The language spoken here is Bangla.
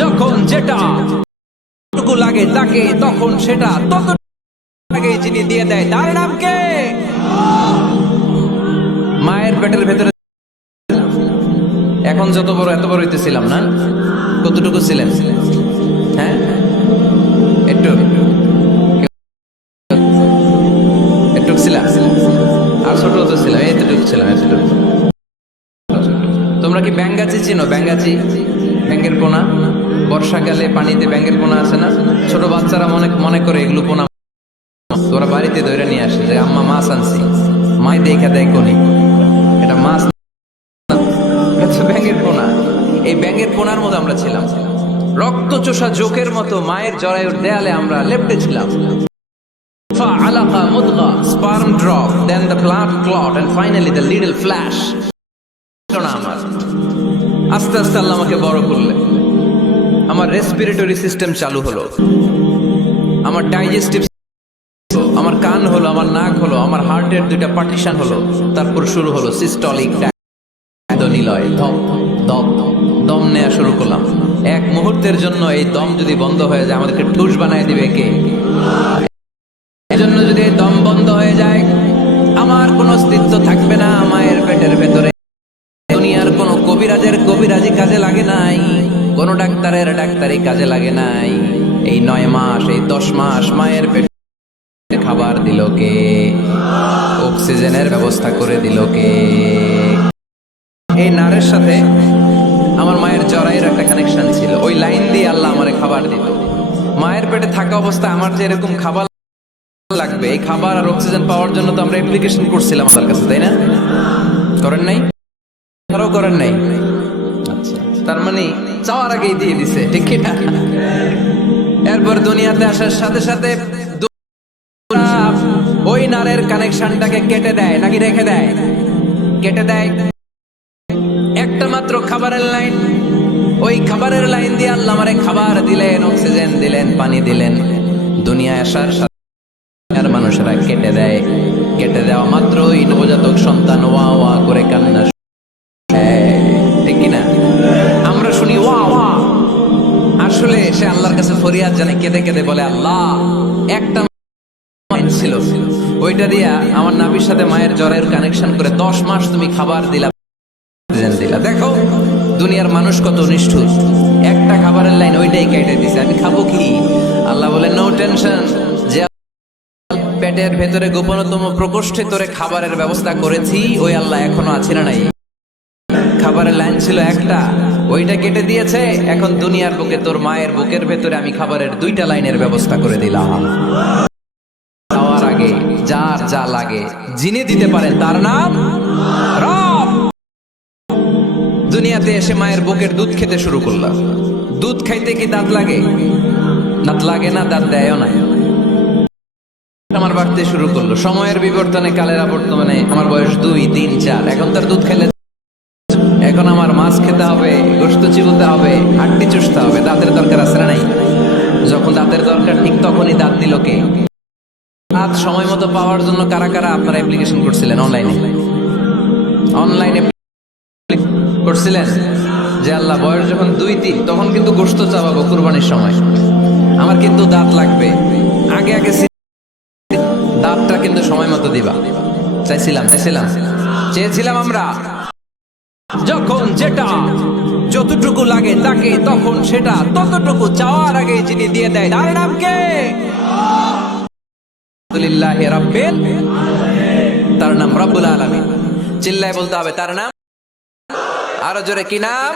যখন যেটা লাগে তাকে তখন সেটা তত আগে যিনি দিয়ে দেয় তার নাম কে? মায়ের পেটের ভেতরে এখন যত বড় এত বড় হইতেছিলাম না, কতটুকু ছিলেন? হ্যাঁ, একটু একটু ছিলাম, আর ছোট তো ছিলাম, এতটুকু ছিলাম, এতটুকু। তোমরা কি ব্যাঙ্গাচি চিনো? ব্যাঙ্গাচি, ব্যাঙ্গের পোনা। বর্ষাকালে পানিতে ব্যাঙ্গের পোনা আছে না? ছোট বাচ্চারা মনে করে এগুলো পোনা। তোরা বাড়িতে ধরে নিয়ে আসে যে আম্মা মাছ আনছি, মাই দেখা দেয় কোনি এটা মাছ, ব্যাঙ্গের পোনা। এই ব্যাঙ্গের পোনার মতো আমরা ছিলাম, রক্ত চোষা জোকের মতো মায়ের জরায়ুর দেয়ালে আমরা লেপটে ছিলাম। فعلقة مضغة sperm drop then the blood clot and finally the little flash. আমার আস্তে আস্তে আল্লাহ আমাকে বড় করলেন, আমার রেসপিরেটরি সিস্টেম চালু হলো, আমার ডাইজেস্টিভ, আমার কান হলো, আমার নাক হলো, আমার হার্টের দুইটা পার্টিশন হলো, তারপর শুরু হলো সিস্টলিক নিলয়, দম নেওয়া শুরু করলাম। এক মুহূর্তের জন্য এই দম যদি বন্ধ হয়ে যায় আমাদেরকে ঠুস বানায় দিবে কে? এজন্য যদি এই দম বন্ধ হয়ে যায় আমার কোনো অস্তিত্ব থাকবে না মায়ের পেটের ভেতরে। দুনিয়ার কোনো কবিরাজের কবিরাজি কাজে লাগে নাই, কোনো ডাক্তারের ডাক্তারি কাজে লাগে নাই। এই 9 মাস, এই 10 মাস মায়ের পেটে খাবার দিল কে? অক্সিজেনের ব্যবস্থা করে দিল কে? এই নারের সাথে আমার মায়ের জরায়ের একটা কানেকশন ছিল, ওই লাইন দিয়ে আল্লাহ আমারে খাবার দিত। মায়ের পেটে থাকা অবস্থায় আমার যে এরকম খাবার লাগবে, এই খাবার আর অক্সিজেন পাওয়ার জন্য তো আমরা অ্যাপ্লিকেশন করছিলাম আমার কাছে, তাই না? করেন নাই? আরো করেন নাই? আচ্ছা, তার মানে চাওয়ার আগেই দিয়ে দিছে, ঠিক কি না? এরপর দুনিয়াতে আসার সাথে সাথে ওই নারের কানেকশনটাকে কেটে দেয় নাকি রেখে দেয়? কেটে দেয়। একটা মাত্র খাবারের লাইন, ওই খাবারের লাইন দিয়ে আল্লাহ আমারে খাবার দিলেন, অক্সিজেন দিলেন, পানি দিলেন। দুনিয়ায় আসার সাথে আর মানুষেরা কেটে দেয়। কেটে দেওয়া মাত্রই নবজাতক সন্তান ওয়া ওয়া করে কান্না, ঠিক কিনা? আমরা শুনি ওয়া ওয়া, আসলে সে আল্লাহর কাছে ফরিয়াদ জানে, কেঁদে কেঁদে বলে আল্লাহ একটা ছিল, ওইটা দিয়া আমার নাভির সাথে মায়ের জরায়ুর কানেকশন করে 10 মাস তুমি খাবার দিলা, দিলা। দেখো দুনিয়ার মানুষ কত নিষ্ঠুর, একটা খাবারের লাইন ওইটাই কেটে দিছে, আমি খাবো কি? আল্লাহ বলে নো টেনশন, যে পেটের ভেতরে গোপনতম প্রকোষ্ঠে তোরে খাবারের ব্যবস্থা করেছি ওই আল্লাহ এখনো আছে না নাই? খাবারের লাইন ছিল একটা, ওইটা কেটে দিয়েছে। এখন দুনিয়ার বুকে তোর মায়ের বুকের ভেতরে আমি খাবারের 2টা লাইনের ব্যবস্থা করে দিলাম। খাওয়ার আগে যার যা লাগে যিনি দিতে পারেন তার নাম রব। দুনিয়াতে এসে মায়ের বুকের দুধ খেতে শুরু করলাম। দুধ খাইতে কি দাঁত লাগে? দাঁত লাগে না, দাঁত দেয়ও না। আমার বাড়তে শুরু করলো, সময়ের বিবর্তনে, কালের আবর্তমানে আমার বয়স 2, 3, 4। এখন তার দুধ খেলে, এখন আমার মাছ খেতে হবে, গোশত চিবোতে হবে, হাড্ডি চুষতে হবে। দাঁতের দরকার আছে না নাই? যখন দাঁতের দরকার ঠিক তখনই দাঁত দিল কে? দাঁত সময় মতো পাওয়ার জন্য কারা কারা আপনারা অ্যাপ্লিকেশন করছিলেন অনলাইনে? অনলাইনে করছিলেন যে আল্লাহ বয়স যখন 2, 3 তখন কিন্তু গোশত চাবাবো কুরবানির সময়, আমার কিন্তু দাঁত লাগবে। আগে আগে দাঁতটা কিন্তু সময় মতো দিবা। চেয়েছিলাম আমরা। যখন যেটা যতটুকু লাগে তাকে তখন সেটা ততটুকু চাওয়ার আগে যিনি দিয়ে দেয় তার নাম কে? আলহামদুলিল্লাহি রাব্বিল, তার নাম রব্বুল আলামিন। চিল্লায় বলতে হবে তার নাম, আরো জোরে কি নাম?